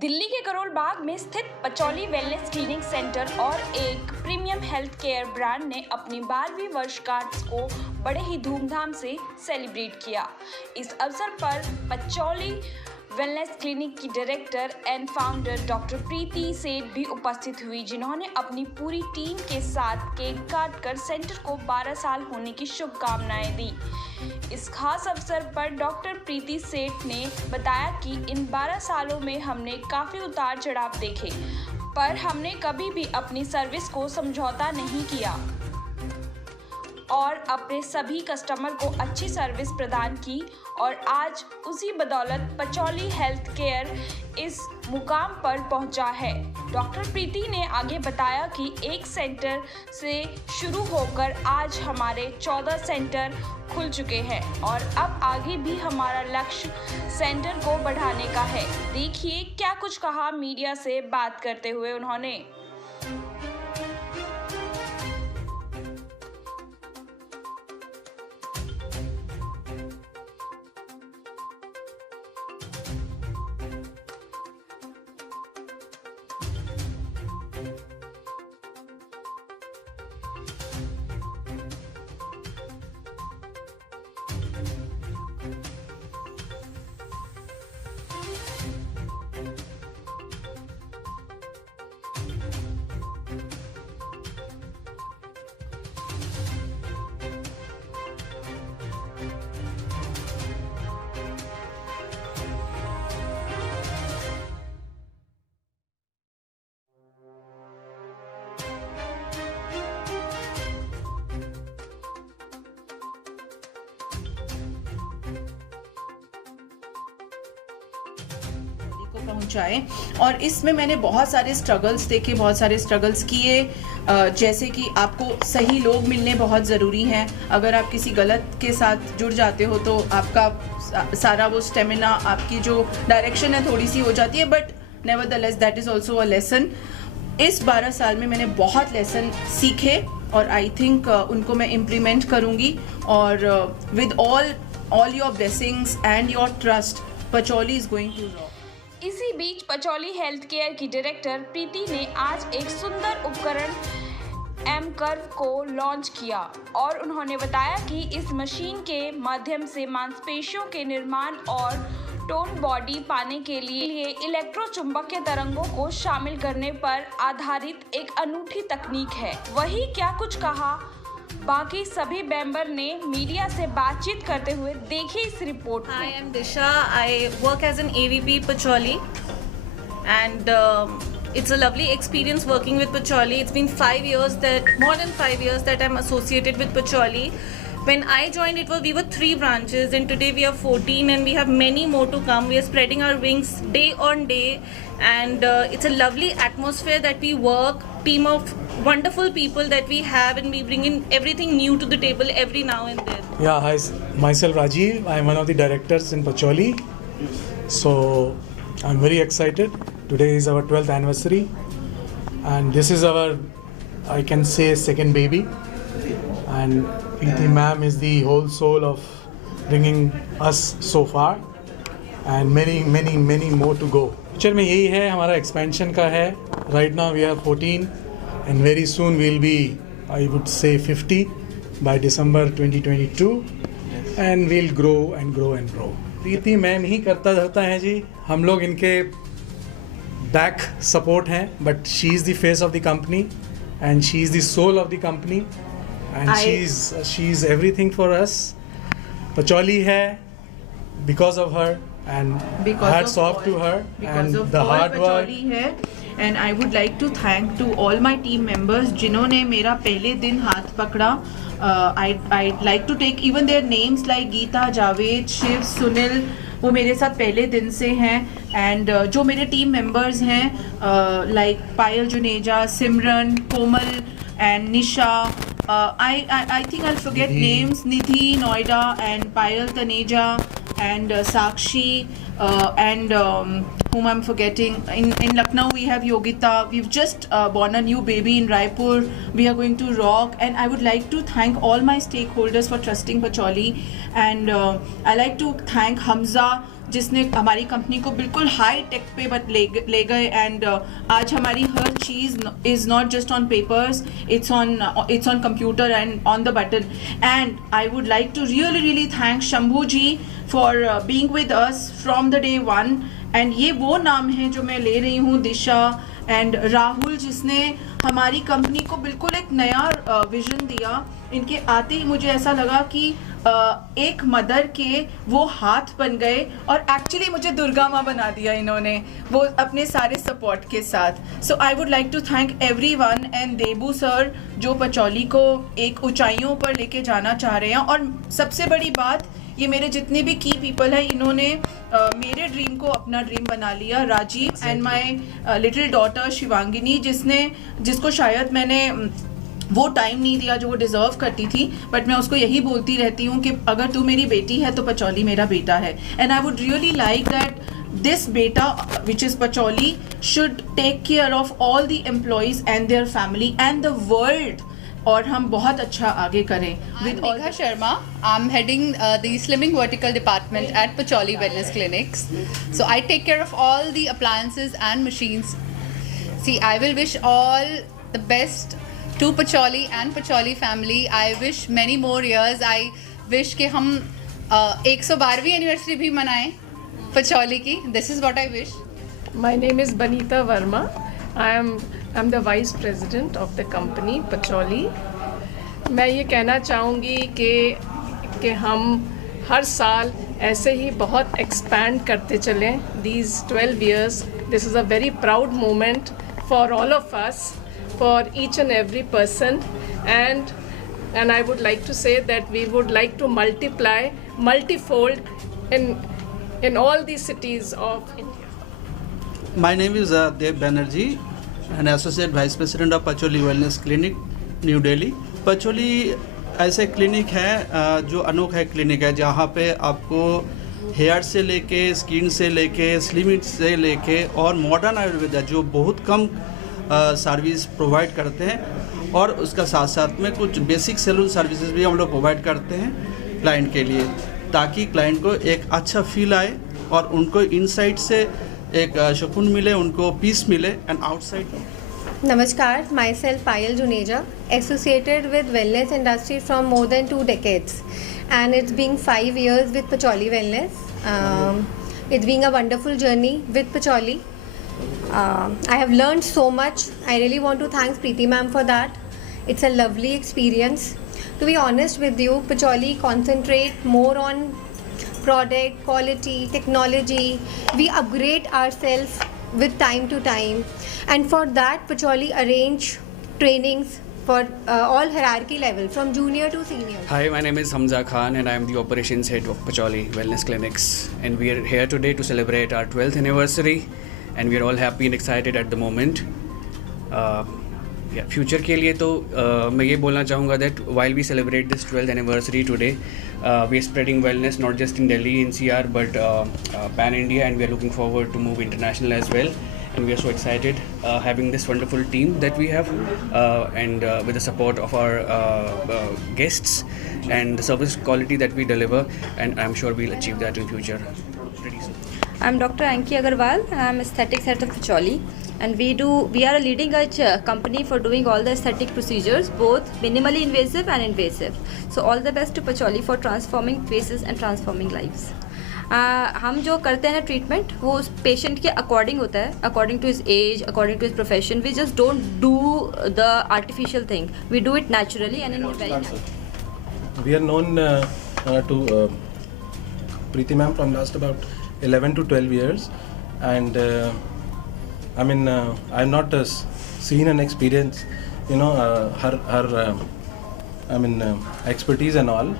दिल्ली के करोल बाग में स्थित पचौली वेलनेस क्लिनिक सेंटर और एक प्रीमियम हेल्थ केयर ब्रांड ने अपनी 12वीं वर्षगांठ को बड़े ही धूमधाम से सेलिब्रेट किया। इस अवसर पर पचौली वेलनेस क्लिनिक की डायरेक्टर एंड फाउंडर डॉक्टर प्रीति सेठ भी उपस्थित हुई, जिन्होंने अपनी पूरी टीम के साथ केक काटकर सेंटर को 12 साल होने की शुभकामनाएं दी। इस खास अवसर पर डॉक्टर प्रीति सेठ ने बताया कि इन 12 सालों में हमने काफ़ी उतार चढ़ाव देखे, पर हमने कभी भी अपनी सर्विस को समझौता नहीं किया और अपने सभी कस्टमर को अच्छी सर्विस प्रदान की और आज उसी बदौलत पचौली हेल्थ केयर इस मुकाम पर पहुंचा है। डॉक्टर प्रीति ने आगे बताया कि एक सेंटर से शुरू होकर आज हमारे 14 सेंटर खुल चुके हैं और अब आगे भी हमारा लक्ष्य सेंटर को बढ़ाने का है। देखिए क्या कुछ कहा मीडिया से बात करते हुए उन्होंने। पहुंचाए और इसमें मैंने बहुत सारे स्ट्रगल्स देखे, बहुत सारे स्ट्रगल्स किए, जैसे कि आपको सही लोग मिलने बहुत ज़रूरी हैं। अगर आप किसी गलत के साथ जुड़ जाते हो तो आपका सारा वो स्टेमिना, आपकी जो डायरेक्शन है थोड़ी सी हो जाती है, but nevertheless that is also a lesson. इस 12 साल में मैंने बहुत लेसन सीखे और आई थिंक उनको मैं इम्प्लीमेंट करूँगी और with all your blessings and your trust Pachauli is going to rock. इसी बीच पचौली हेल्थ केयर की डायरेक्टर प्रीति ने आज एक सुंदर उपकरण एम कर्व को लॉन्च किया और उन्होंने बताया कि इस मशीन के माध्यम से मांसपेशियों के निर्माण और टोन बॉडी पाने के लिए इलेक्ट्रोचुंबकीय तरंगों को शामिल करने पर आधारित एक अनूठी तकनीक है। वही क्या कुछ कहा बाकी सभी मेंबर ने मीडिया से बातचीत करते हुए। देखिए इस रिपोर्ट में। I am Disha. I work as an AVP Pacholi and it's a lovely experience working with Pacholi. It's been more than 5 years that I'm associated with Pacholi. When I joined we were 3 branches and today we are 14 and we have many more to come. We are spreading our wings day on day and it's a lovely atmosphere that we work, team of wonderful people that we have, and we bring in everything new to the table every now and then. Yeah, hi, myself Rajiv. I am one of the directors in Pacholi. So I'm very excited. Today is our 12th anniversary and this is our, I can say, second baby. And Preeti ma'am is the whole soul of bringing us so far and many more to go. Future में यही है, हमारा expansion का है. Right now we are 14 and very soon we'll be, I would say, 50 by December 2022 and we'll grow and grow and grow. Preeti ma'am ही करता धरता है जी, हम लोग इनके बैक सपोर्ट हैं, but she is the face of the company and she is the soul of the company and she's everything for us. Pacholi है because of her and hats off to her and the hard work. And I would like to thank to all my team members जिन्होंने मेरा पहले दिन हाथ पकड़ा. I'd like to take even their names like Gita, Javed, Shiv, Sunil, वो मेरे साथ पहले दिन से हैं. एंड जो मेरे टीम मेंबर्स हैं like Payal Juneja, Simran, Komal and Nisha, I think I'll forget names, Nidhi, Noida and Payal Taneja, and Sakshi, and whom I'm forgetting. In Lucknow we have Yogita. We've just born a new baby in Raipur. We are going to rock, and I would like to thank all my stakeholders for trusting Pacholi, and I like to thank Hamza जिसने हमारी company को बिल्कुल high tech पे ले गए, and आज हमारी हर चीज़ is not just on papers, it's on computer and on the button. And I would like to really thank Shambhu ji for being with us from the day one. And ये वो नाम है जो मैं ले रही हूँ, दिशा एंड राहुल, जिसने हमारी कंपनी को बिल्कुल एक नया विजन दिया. इनके आते ही मुझे ऐसा लगा कि एक मदर के वो हाथ बन गए, और एक्चुअली मुझे दुर्गा माँ बना दिया इन्होंने, वो अपने सारे सपोर्ट के साथ. So I would like to thank everyone and Debu sir, जो पचौली को एक ऊंचाइयों पर लेके जाना चाह रहे हैं. और सबसे बड़ी बात, ये मेरे जितने भी की पीपल हैं, इन्होंने मेरे ड्रीम को अपना ड्रीम बना लिया. Rajiv and my little daughter Shivangini, जिसको शायद मैंने वो टाइम नहीं दिया जो वो डिज़र्व करती थी, बट मैं उसको यही बोलती रहती हूँ कि अगर तू मेरी बेटी है तो पचौली मेरा बेटा है. And I would really like that this बेटा which is Pachauli should take care of all the employees and their family and the world, और हम बहुत अच्छा आगे करें. With Megha Sharma, I'm heading the slimming vertical department at Pacholi Wellness Clinics. So I take care of all the appliances and machines. See, I will wish all the best to Pacholi and Pacholi family. I wish many more years. I wish कि हम 112वीं anniversary भी मनाएं Pacholi की. This is what I wish. My name is Banita Verma. I'm the Vice President of the company Pacholi. मैं ये कहना चाहूँगी कि हम हर साल ऐसे ही बहुत एक्सपैंड करते चलें. These 12 years, this is a very proud moment for all of us, for each and every person, and I would like to say that we would like to multiply multifold in all the cities of India. My name is Dev Banerjee, an Associate Vice President of Pacholi Wellness Clinic, New Delhi. Pacholi ऐसे clinic है जो अनोखा clinic है, जहाँ पे आपको hair से लेके, स्किन से लेके, स्लिमिंग से लेके और मॉडर्न आयुर्वेदा जो बहुत कम सर्विस प्रोवाइड करते हैं, और उसका साथ साथ में कुछ बेसिक सैलून सर्विसेज भी हम लोग प्रोवाइड करते हैं क्लाइंट के लिए, ताकि क्लाइंट को एक अच्छा फील आए और उनको इनसाइड से एक सुकून मिले, उनको पीस मिले and outside. Namaskar, myself Payal Juneja, associated with wellness industry from more than 2 decades, and it's been 5 years with Pacholi Wellness. It's been a wonderful journey with Pacholi. I have learned so much. I really want to thank Preeti ma'am for that. It's a lovely experience. To be honest with you, Pacholi concentrate more on product, quality, technology. We upgrade ourselves with time to time, and for that Pacholi arrange trainings for all hierarchy level from junior to senior. Hi, my name is Hamza Khan and I am the operations head of Pacholi Wellness Clinics, and we are here today to celebrate our 12th anniversary, and we are all happy and excited at the moment. Future के लिए तो मैं ये बोलना चाहूँगा that while we celebrate this 12th anniversary today, we are spreading wellness not just in Delhi, NCR, but pan India, and we are looking forward to move international as well. And we are so excited having this wonderful team that we have, and with the support of our guests and the service quality that we deliver, and I'm sure we'll achieve that in future pretty soon. I'm Dr. Anki Agarwal. I'm aesthetics head of Pacholi, and we are a leading edge company for doing all the aesthetic procedures, both minimally invasive and invasive. So all the best to Pacholi for transforming faces and transforming lives. हम जो करते हैं treatment वो उस patient के according होता है, according to his age, according to his profession. We just don't do the artificial thing, we do it naturally and in very natural. We are known to Preeti ma'am from last about 11 to 12 years, and I mean I've not seen and experienced her expertise and all.